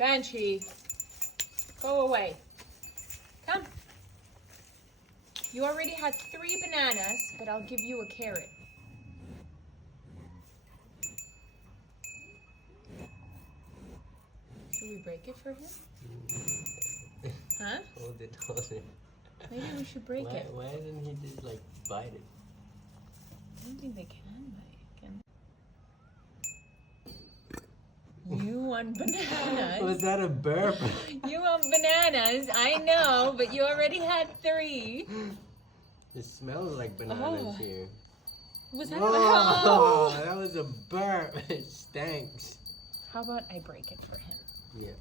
Banshee, go away. Come. You already had 3 bananas, but I'll give you a carrot. Should we break it for him? Huh? Hold it. Maybe we should break it. Why didn't he just like bite it? I don't think they can bite. You want bananas. Was that a burp? You want bananas, I know, but you already had 3. It smells like bananas here. Was that Oh, that was a burp. It stinks. How about I break it for him? Yeah.